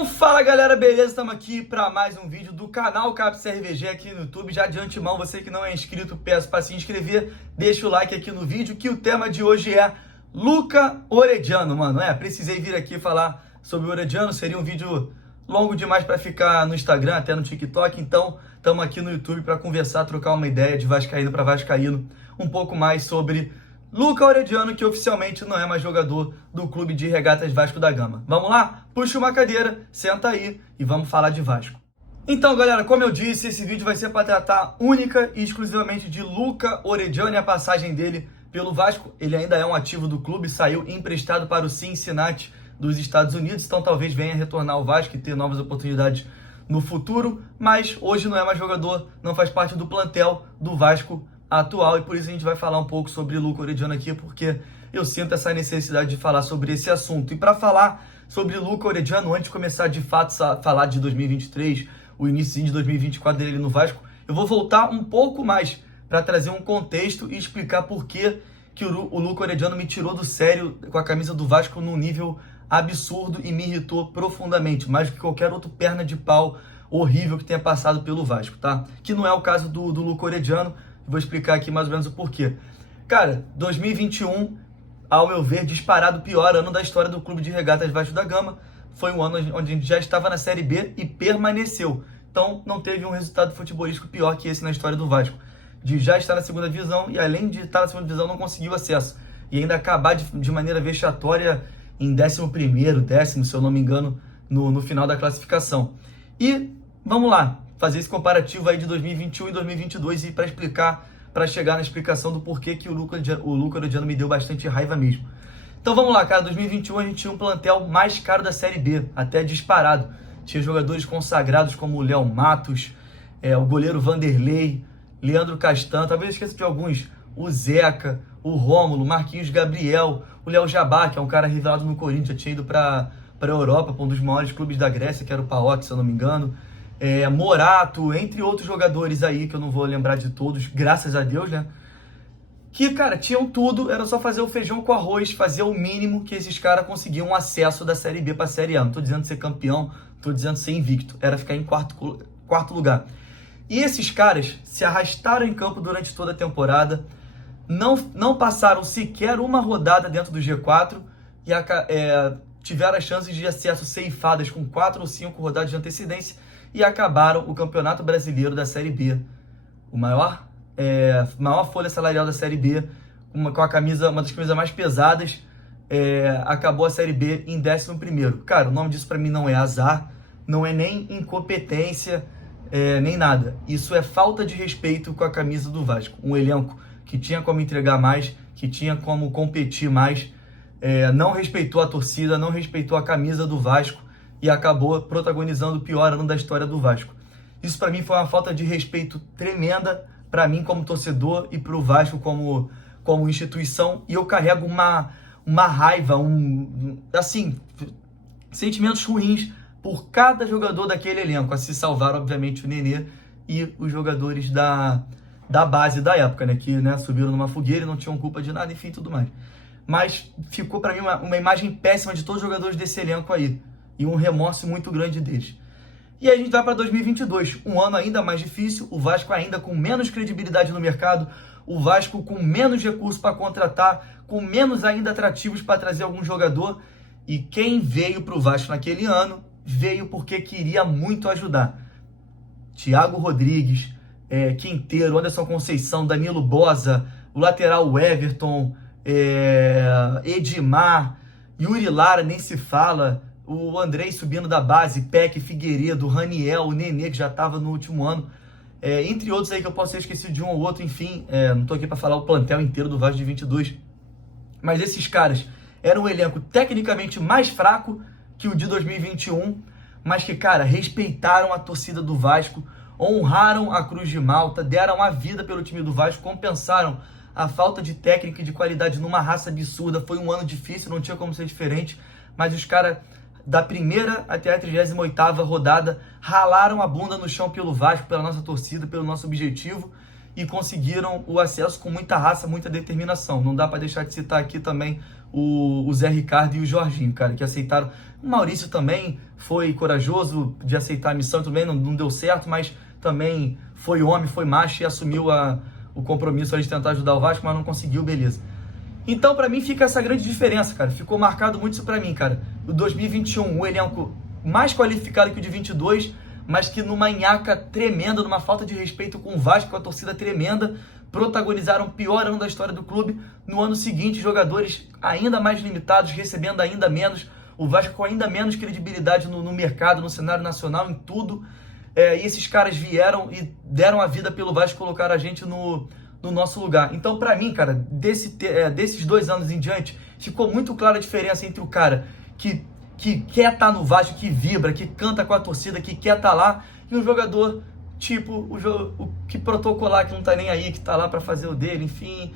Então fala galera, beleza? Estamos aqui para mais um vídeo do canal CapCRVG aqui no YouTube. Já de antemão, você que não é inscrito, peço para se inscrever, deixa o like aqui no vídeo, que o tema de hoje é Luca Orediano, mano. Precisei vir aqui falar sobre o Orediano, seria um vídeo longo demais para ficar no Instagram, até no TikTok, então estamos aqui no YouTube para conversar, trocar uma ideia de vascaíno para vascaíno, um pouco mais sobre Luca Orediano, que oficialmente não é mais jogador do Clube de Regatas Vasco da Gama. Vamos lá? Puxa uma cadeira, senta aí e vamos falar de Vasco. Então, galera, como eu disse, esse vídeo vai ser para tratar única e exclusivamente de Luca Orediano e a passagem dele pelo Vasco. Ele ainda é um ativo do clube, saiu emprestado para o Cincinnati dos Estados Unidos, então talvez venha retornar ao Vasco e ter novas oportunidades no futuro, mas hoje não é mais jogador, não faz parte do plantel do Vasco atual, e por isso a gente vai falar um pouco sobre Luca Orediano aqui, porque eu sinto essa necessidade de falar sobre esse assunto. E para falar sobre Luca Orediano, antes de começar de fato a falar de 2023, o início de 2024 dele no Vasco, eu vou voltar um pouco mais para trazer um contexto e explicar por que o Luca Orediano me tirou do sério com a camisa do Vasco num nível absurdo e me irritou profundamente, mais do que qualquer outro perna de pau horrível que tenha passado pelo Vasco, tá? Que não é o caso do Luca Orediano. Vou explicar aqui mais ou menos o porquê. Cara, 2021, ao meu ver, disparado o pior ano da história do Clube de Regatas Vasco da Gama. Foi um ano onde a gente já estava na Série B e permaneceu. Então, não teve um resultado futebolístico pior que esse na história do Vasco. De já estar na segunda divisão e, além de estar na segunda divisão, não conseguiu acesso. E ainda acabar de maneira vexatória em 11º, décimo, se eu não me engano, no final da classificação. E, vamos lá, fazer esse comparativo aí de 2021 e 2022 e para explicar, para chegar na explicação do porquê que o Luca Orediano me deu bastante raiva mesmo. Então vamos lá, cara, 2021 a gente tinha um plantel mais caro da Série B, até disparado. Tinha jogadores consagrados como o Léo Matos, o goleiro Vanderlei, Leandro Castan, talvez eu esqueça de alguns, o Zeca, o Rômulo, Marquinhos Gabriel, o Léo Jabá, que é um cara revelado no Corinthians, tinha ido para a Europa, para um dos maiores clubes da Grécia, que era o PAOK, se eu não me engano. Morato, entre outros jogadores aí, que eu não vou lembrar de todos, graças a Deus, né? Que, cara, tinham tudo, era só fazer o feijão com arroz, fazer o mínimo que esses caras conseguiam um acesso da Série B para a Série A. Não tô dizendo ser campeão, tô dizendo ser invicto, era ficar em quarto lugar. E esses caras se arrastaram em campo durante toda a temporada, não passaram sequer uma rodada dentro do G4 e tiveram as chances de acesso ceifadas com 4 ou 5 rodadas de antecedência e acabaram o Campeonato Brasileiro da Série B. O maior folha salarial da Série B, com a camisa, uma das camisas mais pesadas, acabou a Série B em 11º. Cara, o nome disso para mim não é azar, não é nem incompetência, nem nada. Isso é falta de respeito com a camisa do Vasco. Um elenco que tinha como entregar mais, que tinha como competir mais, não respeitou a torcida, não respeitou a camisa do Vasco, e acabou protagonizando o pior ano da história do Vasco. Isso para mim foi uma falta de respeito tremenda para mim como torcedor e para o Vasco como instituição, e eu carrego uma raiva, sentimentos ruins por cada jogador daquele elenco, a se salvar, obviamente, o Nenê e os jogadores da base da época, né, que subiram numa fogueira e não tinham culpa de nada, enfim, tudo mais. Mas ficou para mim uma imagem péssima de todos os jogadores desse elenco aí, e um remorso muito grande deles. E aí a gente vai para 2022, um ano ainda mais difícil, o Vasco ainda com menos credibilidade no mercado, o Vasco com menos recursos para contratar, com menos ainda atrativos para trazer algum jogador, e quem veio para o Vasco naquele ano, veio porque queria muito ajudar. Thiago Rodrigues, Quinteiro, Anderson Conceição, Danilo Boza, o lateral Everton, Edmar, Yuri Lara, nem se fala, o Andrei subindo da base, Peck, Figueiredo, Raniel, o Nenê, que já estava no último ano, entre outros aí que eu posso ter esquecido de um ou outro, enfim, não estou aqui para falar o plantel inteiro do Vasco de 22, mas esses caras eram um elenco tecnicamente mais fraco que o de 2021, mas que, cara, respeitaram a torcida do Vasco, honraram a Cruz de Malta, deram a vida pelo time do Vasco, compensaram a falta de técnica e de qualidade numa raça absurda. Foi um ano difícil, não tinha como ser diferente, mas os caras da primeira até a 38ª rodada ralaram a bunda no chão pelo Vasco, pela nossa torcida, pelo nosso objetivo, e conseguiram o acesso com muita raça, muita determinação. Não dá para deixar de citar aqui também o Zé Ricardo e o Jorginho, cara, que aceitaram. O Maurício também foi corajoso de aceitar a missão, também não deu certo, mas também foi homem, foi macho e assumiu o compromisso de tentar ajudar o Vasco, mas não conseguiu, beleza. Então, pra mim, fica essa grande diferença, cara. Ficou marcado muito isso pra mim, cara. O 2021, o elenco mais qualificado que o de 22, mas que numa nhaca tremenda, numa falta de respeito com o Vasco, com a torcida tremenda, protagonizaram o pior ano da história do clube. No ano seguinte, jogadores ainda mais limitados, recebendo ainda menos, o Vasco com ainda menos credibilidade no mercado, no cenário nacional, em tudo. E esses caras vieram e deram a vida pelo Vasco, colocaram a gente no nosso lugar. Então, pra mim, cara, desses 2 anos em diante, ficou muito clara a diferença entre o cara que quer estar no Vasco, que vibra, que canta com a torcida, que quer estar lá, e um jogador tipo o que protocolar, que não tá nem aí, que tá lá pra fazer o dele, enfim,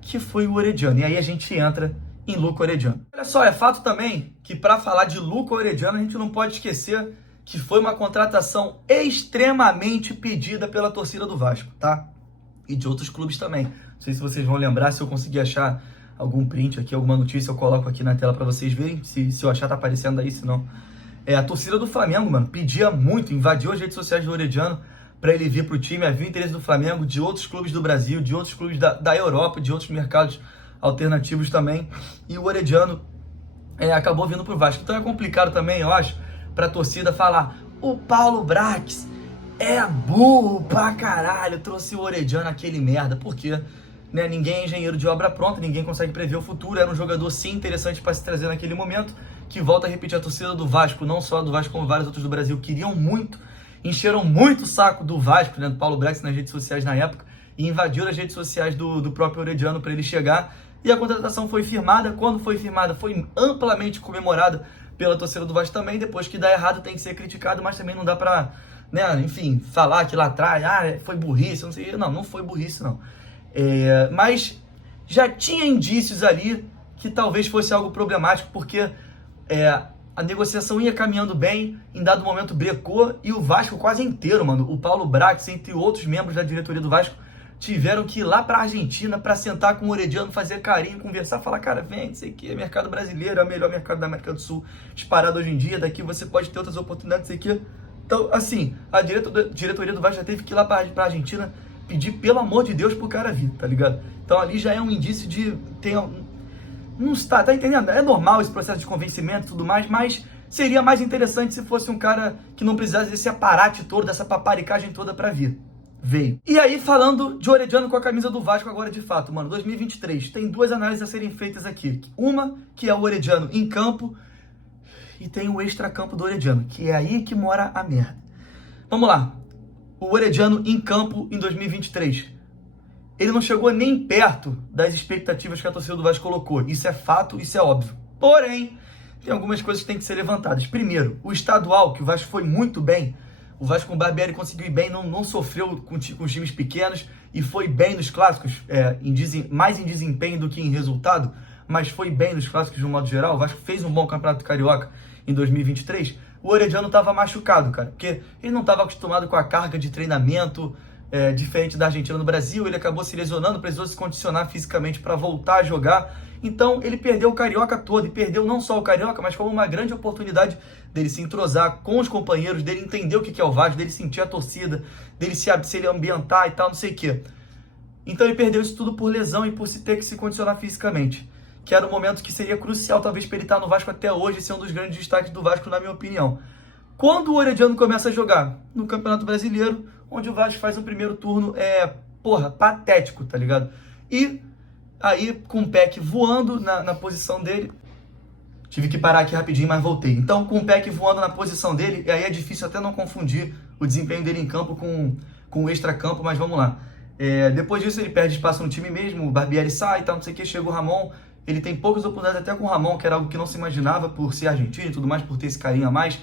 que foi o Orediano. E aí a gente entra em Luca Orediano. Olha só, é fato também que pra falar de Luca Orediano, a gente não pode esquecer que foi uma contratação extremamente pedida pela torcida do Vasco, tá? E de outros clubes também. Não sei se vocês vão lembrar, se eu conseguir achar algum print aqui, alguma notícia, eu coloco aqui na tela pra vocês verem, se eu achar tá aparecendo aí, se não. A torcida do Flamengo, mano, pedia muito, invadiu as redes sociais do Orediano pra ele vir pro time, havia interesse do Flamengo, de outros clubes do Brasil, de outros clubes da Europa, de outros mercados alternativos também, e o Orediano acabou vindo pro Vasco. Então é complicado também, eu acho, pra torcida falar, o Paulo Brax é burro pra caralho, trouxe o Orediano, aquele merda, porque ninguém é engenheiro de obra pronta, ninguém consegue prever o futuro, era um jogador sim interessante para se trazer naquele momento, que volta a repetir, a torcida do Vasco, não só do Vasco como vários outros do Brasil, queriam muito, encheram muito o saco do Vasco, do Paulo Brax nas redes sociais na época, e invadiram as redes sociais do próprio Orediano para ele chegar, e a contratação foi firmada. Quando foi firmada, foi amplamente comemorada pela torcida do Vasco também. Depois que dá errado tem que ser criticado, mas também não dá pra, enfim, falar que lá atrás, foi burrice, não sei. Não foi burrice, não. Mas já tinha indícios ali que talvez fosse algo problemático, porque a negociação ia caminhando bem, em dado momento brecou, e o Vasco quase inteiro, mano, o Paulo Brax, entre outros membros da diretoria do Vasco, tiveram que ir lá pra Argentina pra sentar com o Orediano, fazer carinho, conversar, falar, cara, vem, não sei o que, mercado brasileiro é o melhor mercado da América do Sul, disparado hoje em dia, daqui você pode ter outras oportunidades, não sei o que. Então, assim, a diretoria do Vasco já teve que ir lá pra Argentina pedir, pelo amor de Deus, pro cara vir, tá ligado? Então ali já é um indício de... Não está, tá entendendo? É normal esse processo de convencimento e tudo mais, mas seria mais interessante se fosse um cara que não precisasse desse aparate todo, dessa paparicagem toda pra vir. Veio. E aí, falando de Orediano com a camisa do Vasco agora de fato, mano, 2023, tem 2 análises a serem feitas aqui. Uma, que é o Orediano em campo, e tem o extracampo do Orediano, que é aí que mora a merda. Vamos lá. O Orediano em campo em 2023. Ele não chegou nem perto das expectativas que a torcida do Vasco colocou. Isso é fato, isso é óbvio. Porém, tem algumas coisas que têm que ser levantadas. Primeiro, o estadual, que o Vasco foi muito bem. O Vasco com o Barbieri conseguiu ir bem, não sofreu com os times pequenos e foi bem nos clássicos, mais em desempenho do que em resultado, mas foi bem nos clássicos de um modo geral. O Vasco fez um bom campeonato carioca em 2023. O Orediano estava machucado, cara, porque ele não estava acostumado com a carga de treinamento diferente da Argentina no Brasil. Ele acabou se lesionando, precisou se condicionar fisicamente para voltar a jogar. Então ele perdeu o Carioca todo, e perdeu não só o Carioca, mas como uma grande oportunidade dele se entrosar com os companheiros, dele entender o que é o Vasco, dele sentir a torcida, dele se ele ambientar e tal, não sei o quê. Então ele perdeu isso tudo por lesão e por se ter que se condicionar fisicamente, que era um momento que seria crucial talvez para ele estar no Vasco até hoje, ser um dos grandes destaques do Vasco, na minha opinião. Quando o Orediano começa a jogar no Campeonato Brasileiro, onde o Vasco faz um primeiro turno, patético, tá ligado? E aí, com o Peck voando na posição dele, tive que parar aqui rapidinho, mas voltei. Então, com o Peck voando na posição dele, e aí é difícil até não confundir o desempenho dele em campo com o extracampo, mas vamos lá. Depois disso, ele perde espaço no time mesmo, o Barbieri sai e tal, não sei o que, chega o Ramon, ele tem poucas oportunidades até com o Ramon, que era algo que não se imaginava por ser argentino e tudo mais, por ter esse carinho a mais.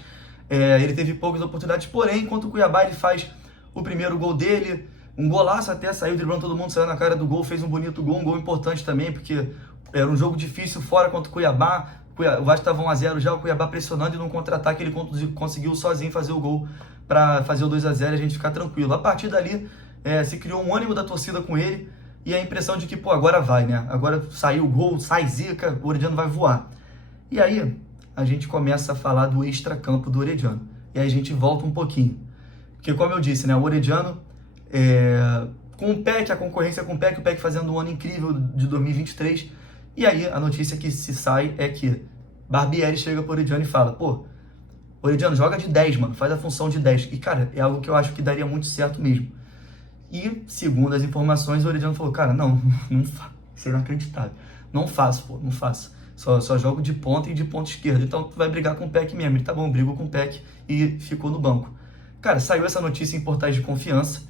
Ele teve poucas oportunidades, porém, enquanto o Cuiabá, ele faz o primeiro gol dele, um golaço até, saiu driblando todo mundo, saiu na cara do gol, fez um bonito gol, um gol importante também, porque era um jogo difícil fora contra o Cuiabá. O Vasco estava 1-0 já, o Cuiabá pressionando, e num contra-ataque ele conseguiu sozinho fazer o gol para fazer o 2-0 e a gente ficar tranquilo. A partir dali, se criou um ânimo da torcida com ele, e a impressão de que, pô, agora vai, né? Agora saiu o gol, sai zica, o Orediano vai voar. E aí, a gente começa a falar do extracampo do Orediano. E aí a gente volta um pouquinho. Porque, como eu disse, né, o Orediano, com o PEC, a concorrência com o PEC fazendo um ano incrível de 2023, e aí a notícia que se sai é que Barbieri chega pro Orediano e fala, pô, Orediano, joga de 10, mano, faz a função de 10. E, cara, é algo que eu acho que daria muito certo mesmo. E, segundo as informações, o Orediano falou, cara, não faço, isso é inacreditável. Não faço, pô, não faço. Só jogo de ponta e de ponta esquerda. Então, tu vai brigar com o PEC mesmo. Ele, tá bom, brigo com o PEC e ficou no banco. Cara, saiu essa notícia em portais de confiança,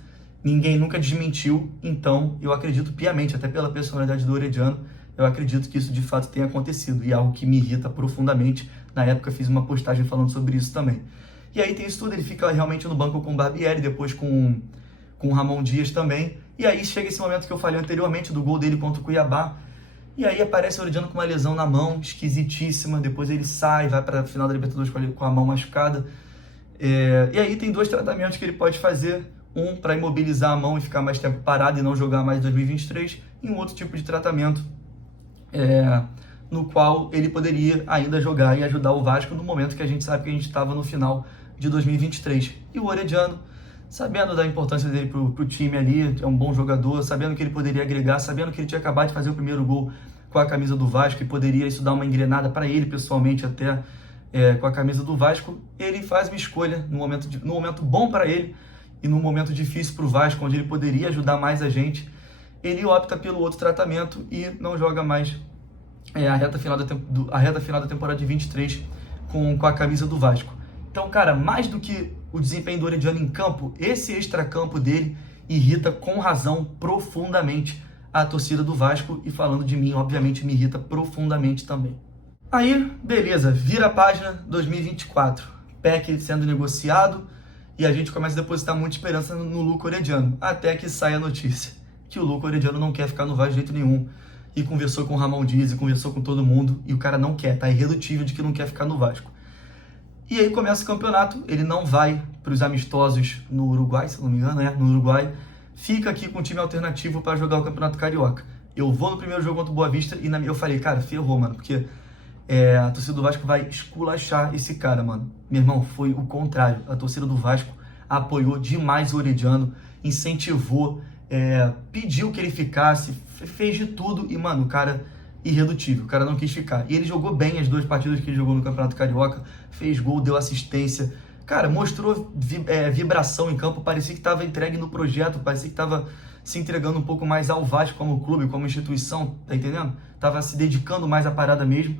ninguém nunca desmentiu, então eu acredito piamente, até pela personalidade do Orediano, eu acredito que isso de fato tenha acontecido, e é algo que me irrita profundamente. Na época fiz uma postagem falando sobre isso também. E aí tem isso tudo, ele fica realmente no banco com o Barbieri, depois com o Ramon Dias também, e aí chega esse momento que eu falei anteriormente, do gol dele contra o Cuiabá, e aí aparece o Orediano com uma lesão na mão, esquisitíssima, depois ele sai, vai para a final da Libertadores com a mão machucada, e aí tem 2 tratamentos que ele pode fazer, um para imobilizar a mão e ficar mais tempo parado e não jogar mais em 2023, e um outro tipo de tratamento, no qual ele poderia ainda jogar e ajudar o Vasco no momento que a gente sabe que a gente estava no final de 2023. E o Orediano, sabendo da importância dele pro time ali, é um bom jogador, sabendo que ele poderia agregar, sabendo que ele tinha acabado de fazer o primeiro gol com a camisa do Vasco e poderia isso dar uma engrenada para ele pessoalmente até com a camisa do Vasco, ele faz uma escolha no momento bom para ele e num momento difícil para o Vasco, onde ele poderia ajudar mais a gente, ele opta pelo outro tratamento e não joga mais a reta final da temporada de 23 com a camisa do Vasco. Então, cara, mais do que o desempenho do Orediano em campo, esse extracampo dele irrita com razão profundamente a torcida do Vasco, e falando de mim, obviamente me irrita profundamente também. Aí, beleza, vira a página 2024, PEC sendo negociado, e a gente começa a depositar muita esperança no Luca Orediano, até que sai a notícia que o Luca Orediano não quer ficar no Vasco de jeito nenhum, e conversou com o Ramon Dias, e conversou com todo mundo, e o cara não quer, tá irredutível de que não quer ficar no Vasco. E aí começa o campeonato, ele não vai para os amistosos no Uruguai, se não me engano, no Uruguai, fica aqui com o time alternativo para jogar o Campeonato Carioca. Eu vou no primeiro jogo contra o Boa Vista e eu falei, cara, ferrou, mano, porque a torcida do Vasco vai esculachar esse cara, mano. Meu irmão, foi o contrário, a torcida do Vasco apoiou demais o Orediano, incentivou, pediu que ele ficasse, fez de tudo e, mano, o cara irredutível, o cara não quis ficar. E ele jogou bem as 2 partidas que ele jogou no Campeonato Carioca, fez gol, deu assistência, cara, mostrou vibração em campo, parecia que estava entregue no projeto, parecia que estava se entregando um pouco mais ao Vasco como clube, como instituição, tá entendendo? Tava se dedicando mais à parada mesmo,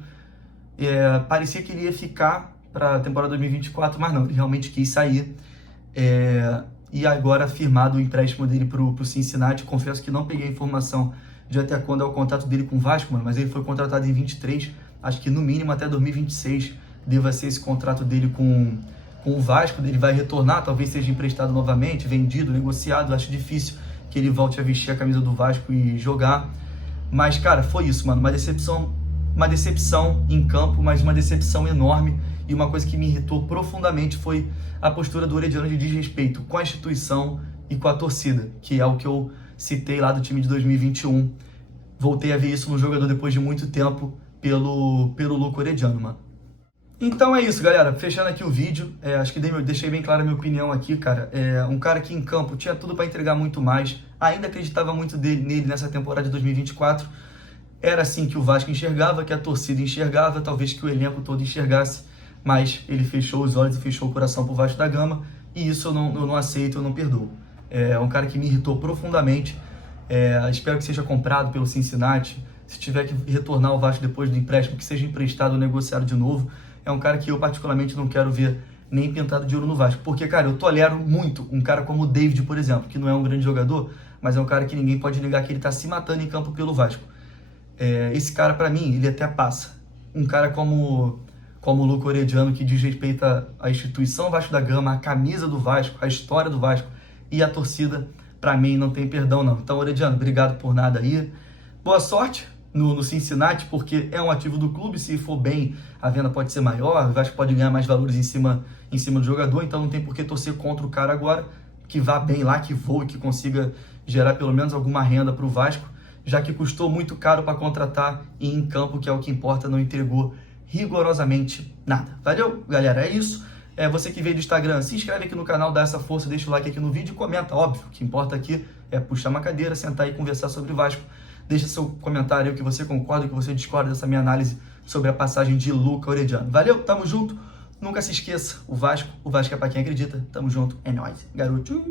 parecia que ele ia ficar para a temporada 2024, mas não, ele realmente quis sair, e agora firmado o empréstimo dele pro Cincinnati. Confesso que não peguei a informação de até quando é o contrato dele com o Vasco, mano, mas ele foi contratado em 23, acho que no mínimo até 2026 deva ser esse contrato dele com o Vasco. Ele vai retornar, talvez seja emprestado novamente, vendido, negociado, acho difícil que ele volte a vestir a camisa do Vasco e jogar, mas, cara, foi isso, mano, uma decepção em campo, mas uma decepção enorme, e uma coisa que me irritou profundamente foi a postura do Orediano de desrespeito com a instituição e com a torcida, que é o que eu citei lá do time de 2021. Voltei a ver isso no jogador depois de muito tempo pelo Luca Orediano, mano. Então é isso, galera. Fechando aqui o vídeo, acho que deixei bem clara a minha opinião aqui, cara. Um cara que em campo tinha tudo para entregar muito mais, ainda acreditava muito nele nessa temporada de 2024. Era assim que o Vasco enxergava, que a torcida enxergava, talvez que o elenco todo enxergasse, mas ele fechou os olhos e fechou o coração pro Vasco da Gama, e isso eu não aceito, eu não perdoo. É um cara que me irritou profundamente, espero que seja comprado pelo Cincinnati, se tiver que retornar ao Vasco depois do empréstimo, que seja emprestado ou negociado de novo. É um cara que eu particularmente não quero ver nem pintado de ouro no Vasco, porque, cara, eu tolero muito um cara como o David, por exemplo, que não é um grande jogador, mas é um cara que ninguém pode negar que ele tá se matando em campo pelo Vasco. Esse cara, pra mim, ele até passa. Um cara como o Luca Orediano, que desrespeita a instituição Vasco da Gama, a camisa do Vasco, a história do Vasco e a torcida, pra mim não tem perdão, não. Então, Orediano, obrigado por nada aí. Boa sorte no Cincinnati, porque é um ativo do clube. Se for bem, a venda pode ser maior, o Vasco pode ganhar mais valores em cima do jogador, então não tem por que torcer contra o cara agora. Que vá bem lá, que voe, que consiga gerar pelo menos alguma renda para o Vasco, já que custou muito caro para contratar e em campo, que é o que importa, não entregou rigorosamente nada. Valeu, galera? É isso. Você que veio do Instagram, se inscreve aqui no canal, dá essa força, deixa o like aqui no vídeo e comenta. Óbvio, o que importa aqui é puxar uma cadeira, sentar e conversar sobre o Vasco. Deixa seu comentário aí, o que você concorda, o que você discorda dessa minha análise sobre a passagem de Luca Orediano. Valeu, tamo junto. Nunca se esqueça, o Vasco é pra quem acredita. Tamo junto, é nóis. Garoto.